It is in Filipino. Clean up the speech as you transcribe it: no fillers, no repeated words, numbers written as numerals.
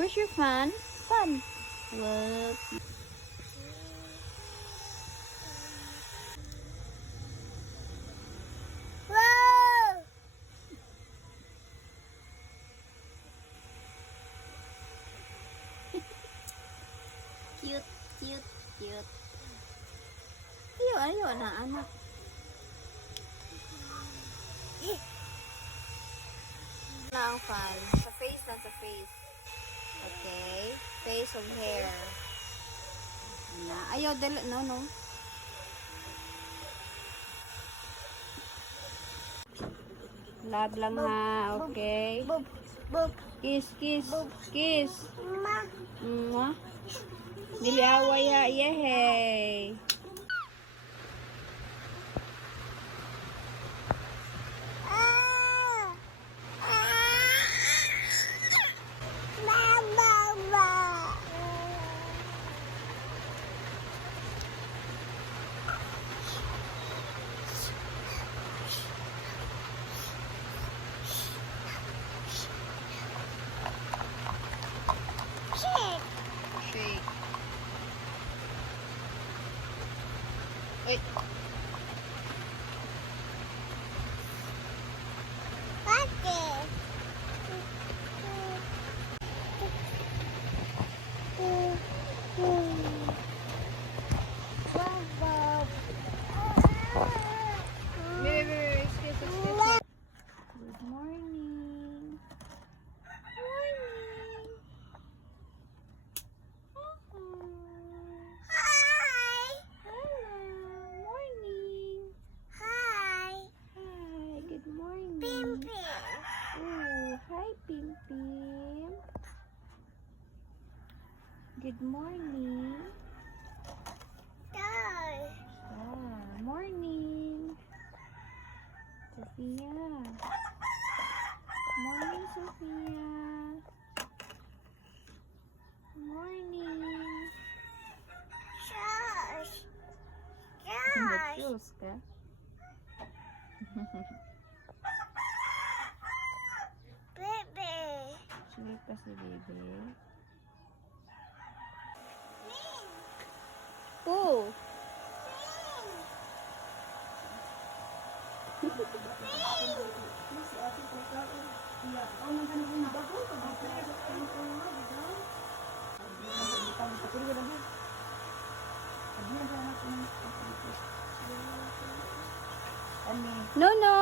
Where's your fan? Fan. Look. Wow! Cute, cute, cute. Ayun na, anak. Na ang fan. Sa face na, sa face. Okay. Face of hair. Na. Ayaw, dala. No, no. Love lang ha. Okay. Boop, boop, Kiss, kiss, kiss. ma. Mwah. Dili away ha. Yehey. Ah! Ah! Mama. Shit. Shake. Uy. Bakit? Bob. Wait. Excuse, excuse. Good morning. Morning. Hi. Hello. Morning. Hi. Hi. Good morning. Pimpi. Oh, hi, Pim Pim. Good morning. Dog. Morning. Sophia. Morning, Sophia. Morning. Shush. Shush. Nag-shoes ka? Baby. Sleep pa si baby. Oh! No, no!